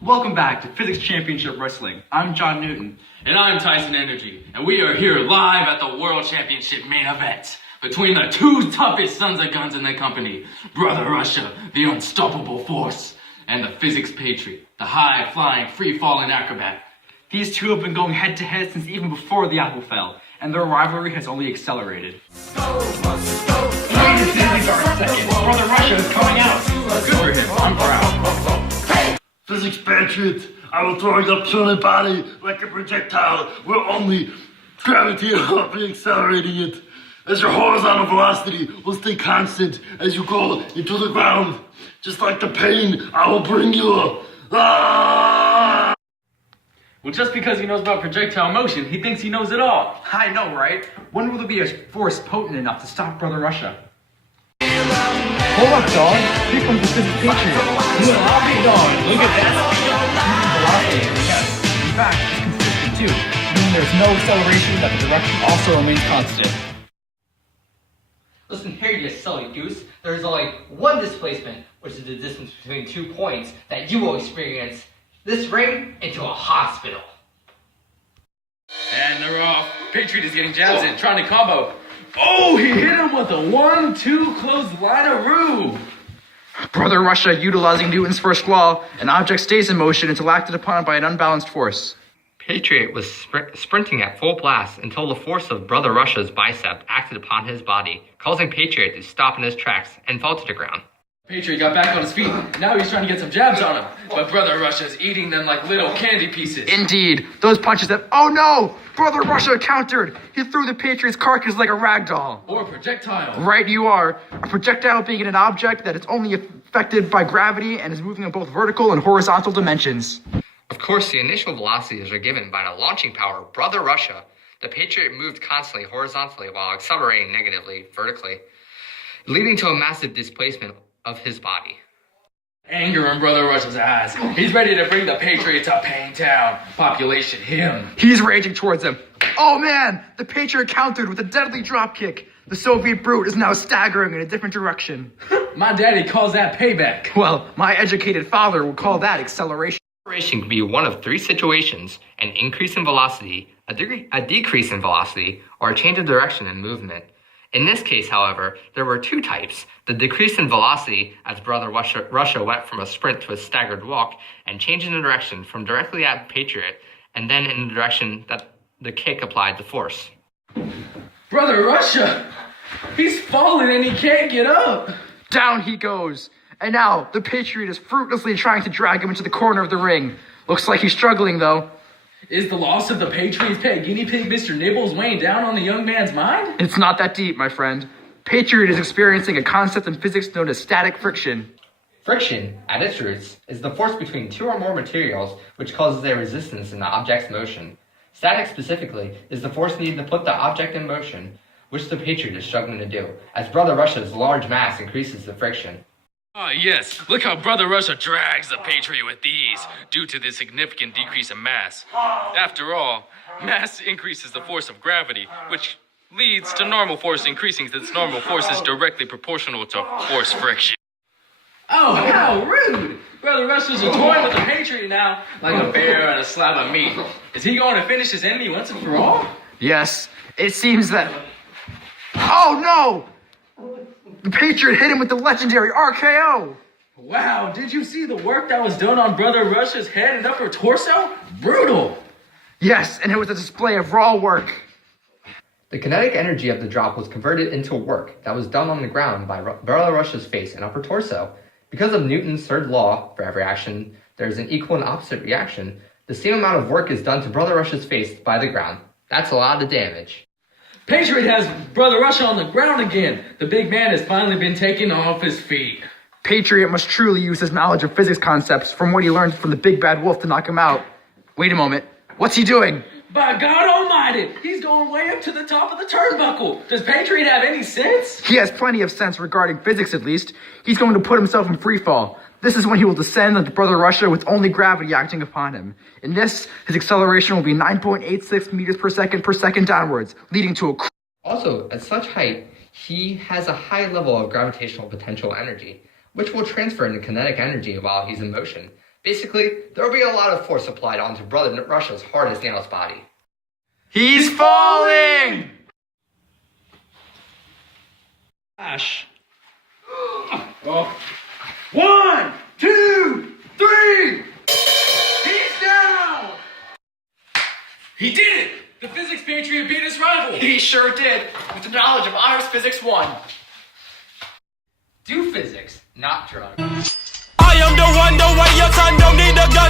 Welcome back to Physics Championship Wrestling. I'm John Newton. And I'm Tyson Energy, and we are here live at the World Championship main event between the two toughest sons of guns in the company, Brother Russia, the unstoppable force, and the Physics Patriot, the high-flying, free-falling acrobat. These two have been going head-to-head since even before the apple fell, and their rivalry has only accelerated. Ladies and gentlemen, Brother Russia is coming out. Good for him. I'm proud. Physics Patriot, I will throw it up to my body like a projectile where only gravity will be accelerating it. As your horizontal velocity will stay constant as you go into the ground. Just like the pain I will bring you. Ah! Well, just because he knows about projectile motion, he thinks he knows it all. I know, right? When will there be a force potent enough to stop Brother Russia? Hold up, dog. Here comes the Physics Patriot. I'll be gone. Look at that. Velocity, yes. In fact, it's consistent too, meaning there's no acceleration, but the direction also remains constant. Listen here, you silly goose. There's only one displacement, which is the distance between 2 points, that you will experience this ring into a hospital. And they're off. Patriot is getting jabs in, trying to combo. Oh, he hit him with a 1-2 clothesline-a-roo. Brother Russia utilizing Newton's first law, an object stays in motion until acted upon by an unbalanced force. Patriot was sprinting at full blast until the force of Brother Russia's bicep acted upon his body, causing Patriot to stop in his tracks and fall to the ground. Patriot got back on his feet. Now he's trying to get some jabs on him. But Brother Russia's eating them like little candy pieces. Indeed, those punches that... Oh no! Brother Russia countered! He threw the Patriot's carcass like a rag doll. Or a projectile. Right you are. A projectile being an object that is only affected by gravity and is moving in both vertical and horizontal dimensions. Of course, the initial velocities are given by the launching power of Brother Russia. The Patriot moved constantly horizontally while accelerating negatively vertically, leading to a massive displacement of his body. Anger in Brother Russia's eyes. He's ready to bring the Patriot to Paintown. Population him. He's raging towards him. Oh man! The Patriot countered with a deadly dropkick. The Soviet brute is now staggering in a different direction. My daddy calls that payback. Well, my educated father would call that acceleration. Acceleration can be one of three situations: an increase in velocity, a decrease in velocity, or a change of direction in movement. In this case, however, there were two types: the decrease in velocity, as Brother Russia went from a sprint to a staggered walk, and change in the direction from directly at Patriot, and then in the direction that the kick applied the force. Brother Russia! He's falling and he can't get up! Down he goes. And now, the Patriot is fruitlessly trying to drag him into the corner of the ring. Looks like he's struggling, though. Is the loss of the Patriot's pet guinea pig, Mr. Nibbles, weighing down on the young man's mind? It's not that deep, my friend. Patriot is experiencing a concept in physics known as static friction. Friction, at its roots, is the force between two or more materials which causes a resistance in the object's motion. Static, specifically, is the force needed to put the object in motion, which the Patriot is struggling to do, as Brother Russia's large mass increases the friction. Ah, yes. Look how Brother Russia drags the Patriot with ease, due to the significant decrease in mass. After all, mass increases the force of gravity, which leads to normal force increasing, since normal force is directly proportional to force friction. Oh, how rude! Brother Russia's a toy with the Patriot now, like a bear and a slab of meat. Is he going to finish his enemy once and for all? Yes, it seems that... Oh no! The Patriot hit him with the legendary RKO! Wow, did you see the work that was done on Brother Russia's head and upper torso? Brutal! Yes, and it was a display of raw work. The kinetic energy of the drop was converted into work that was done on the ground by Brother Russia's face and upper torso. Because of Newton's third law, for every action, there is an equal and opposite reaction. The same amount of work is done to Brother Russia's face by the ground. That's a lot of damage. Patriot has Brother Russia on the ground again. The big man has finally been taken off his feet. Patriot must truly use his knowledge of physics concepts from what he learned from the big bad wolf to knock him out. Wait a moment. What's he doing? By God Almighty, he's going way up to the top of the turnbuckle. Does Patriot have any sense? He has plenty of sense regarding physics, at least. He's going to put himself in free fall. This is when he will descend onto Brother Russia with only gravity acting upon him. In this, his acceleration will be 9.86 meters per second downwards, leading to a... Also, at such height, he has a high level of gravitational potential energy, which will transfer into kinetic energy while he's in motion. Basically, there will be a lot of force applied onto Brother Russia's hard-as-nails body. He's falling! Ash. Oh. 1, 2, 3! He's down! He did it! The physics patriot beat his rival! He sure did, with the knowledge of Honors Physics 1. Do physics, not drugs. I am the one, the way your son don't need a gun.